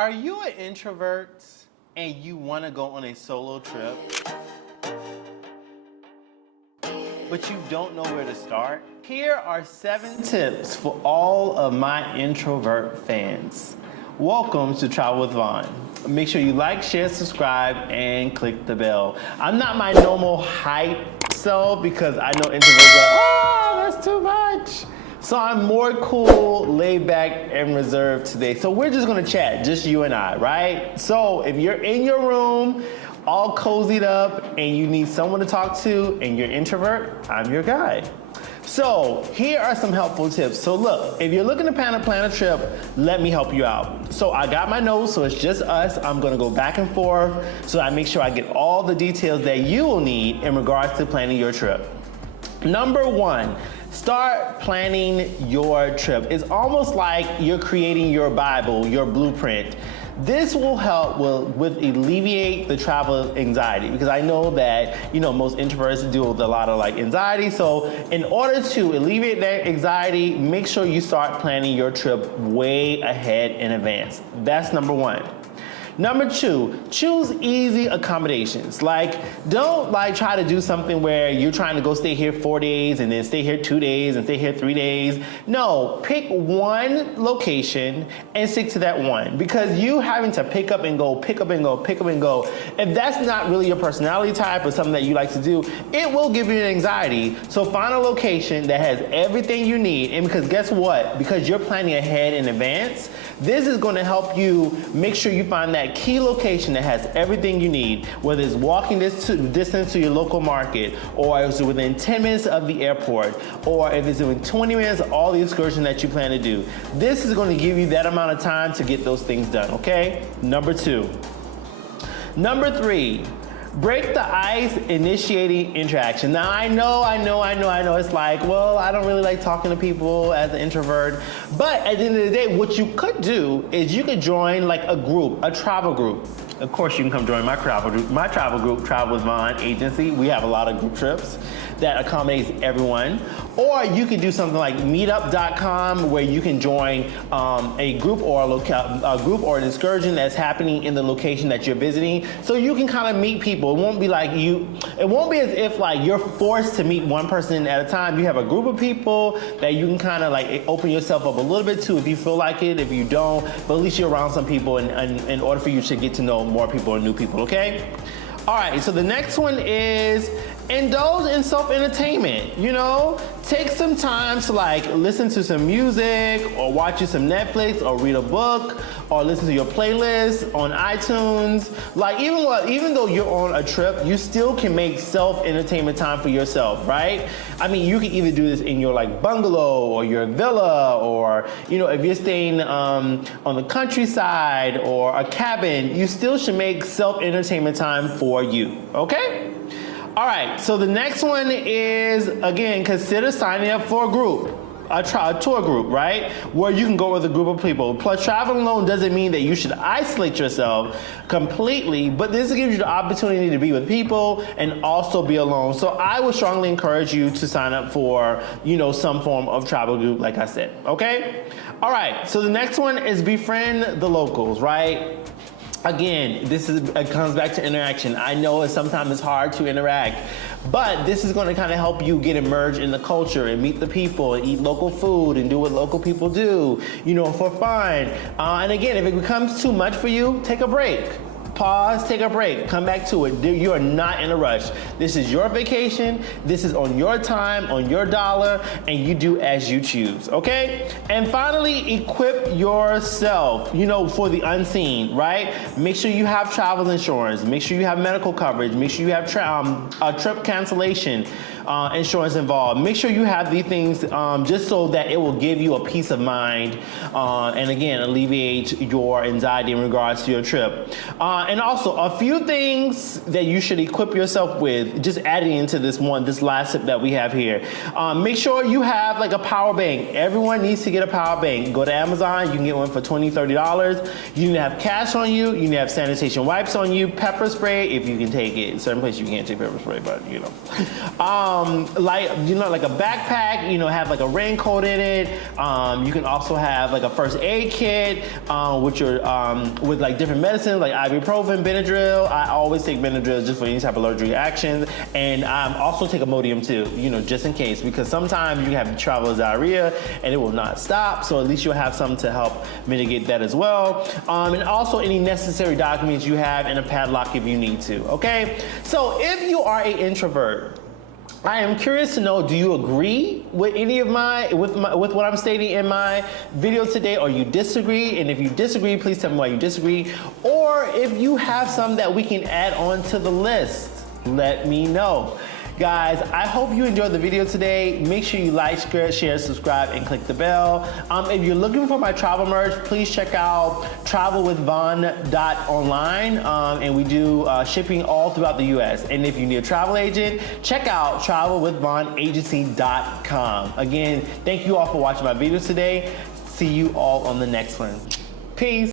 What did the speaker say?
Are you an introvert and you want to go on a solo trip, but you don't know where to start? Here are 7 tips for all of my introvert fans. Welcome to Travel with Vaughn. Make sure you like, share, subscribe, and click the bell. I'm not my normal hype self because I know introverts are like, oh, that's too much. So I'm more cool, laid back, and reserved today. So we're just gonna chat, just you and I, right? So if you're in your room, all cozied up, and you need someone to talk to, and you're introvert, I'm your guy. So here are some helpful tips. So look, if you're looking to plan a trip, let me help you out. So I got my notes, so it's just us. I'm gonna go back and forth so I make sure I get all the details that you will need in regards to planning your trip. Number 1, start planning your trip. It's almost like you're creating your Bible, your blueprint. This will help with alleviate the travel anxiety, because I know that, most introverts deal with a lot of anxiety. So in order to alleviate that anxiety, make sure you start planning your trip way ahead in advance. That's number 1. Number 2, choose easy accommodations. Don't try to do something where you're trying to go stay here 4 days and then stay here 2 days and stay here 3 days. No, pick one location and stick to that one, because you having to pick up and go, if that's not really your personality type or something that you like to do, it will give you an anxiety. So find a location that has everything you need, and because guess what? Because you're planning ahead in advance, this is going to help you make sure you find that key location that has everything you need, whether it's walking distance to your local market, or it's within 10 minutes of the airport, or if it's within 20 minutes of all the excursions that you plan to do. This is going to give you that amount of time to get those things done, okay? Number 2. Number 3. Break the ice, initiating interaction. Now I know, it's well, I don't really like talking to people as an introvert, but at the end of the day, what you could do is you could join a group, a travel group. Of course, you can come join my travel group, Travel with Vaughn Agency. We have a lot of group trips that accommodates everyone. Or you could do something like meetup.com, where you can join a group or an excursion that's happening in the location that you're visiting. So you can kind of meet people. It won't be as if you're forced to meet one person at a time. You have a group of people that you can kind of open yourself up a little bit to if you feel like it, if you don't, but at least you're around some people in order for you to get to know more people and new people, okay? All right, so the next one is indulge in self-entertainment. Take some time to listen to some music, or watch you some Netflix, or read a book, or listen to your playlist on iTunes. Even though you're on a trip, you still can make self-entertainment time for yourself, right? I mean, you can either do this in your bungalow or your villa, or if you're staying on the countryside or a cabin, you still should make self-entertainment time for you, okay? All right, so the next one is, again, consider signing up for a group, a tour group, right? Where you can go with a group of people. Plus, traveling alone doesn't mean that you should isolate yourself completely, but this gives you the opportunity to be with people and also be alone. So I would strongly encourage you to sign up for, some form of travel group, like I said, okay? All right, so the next one is befriend the locals, right? Again, it comes back to interaction. I know sometimes it's hard to interact, but this is going to kind of help you get immersed in the culture and meet the people and eat local food and do what local people do, for fun. And again, if it becomes too much for you, take a break. Pause, take a break, come back to it. You are not in a rush. This is your vacation. This is on your time, on your dollar, and you do as you choose, okay? And finally, equip yourself, for the unseen, right? Make sure you have travel insurance. Make sure you have medical coverage. Make sure you have trip cancellation insurance involved. Make sure you have these things just so that it will give you a peace of mind and again, alleviate your anxiety in regards to your trip. And also a few things that you should equip yourself with, just adding into this last tip that we have here. Make sure you have like a power bank. Everyone needs to get a power bank. Go to Amazon, you can get one for $20, $30. You need to have cash on you, you need to have sanitation wipes on you, pepper spray if you can take it. Certain places you can't take pepper spray, but you know. Like a backpack, have like a raincoat in it. You can also have like a first aid kit with like different medicines like ibuprofen, Benadryl. I always take Benadryl just for any type of allergic reactions, and also take Imodium too, just in case, because sometimes you have traveler's diarrhea and it will not stop. So at least you'll have something to help mitigate that as well. And also any necessary documents you have, and a padlock if you need to. Okay, so if you are an introvert, I am curious to know, do you agree with any of with what I'm stating in my video today, or you disagree? And if you disagree, please tell me why you disagree. Or if you have some that we can add on to the list, let me know. Guys, I hope you enjoyed the video today. Make sure you like, share, subscribe, and click the bell. If you're looking for my travel merch, please check out travelwithvaugh.online, and we do shipping all throughout the US. And if you need a travel agent, check out travelwithvaughagency.com. Again, thank you all for watching my videos today. See you all on the next one. Peace.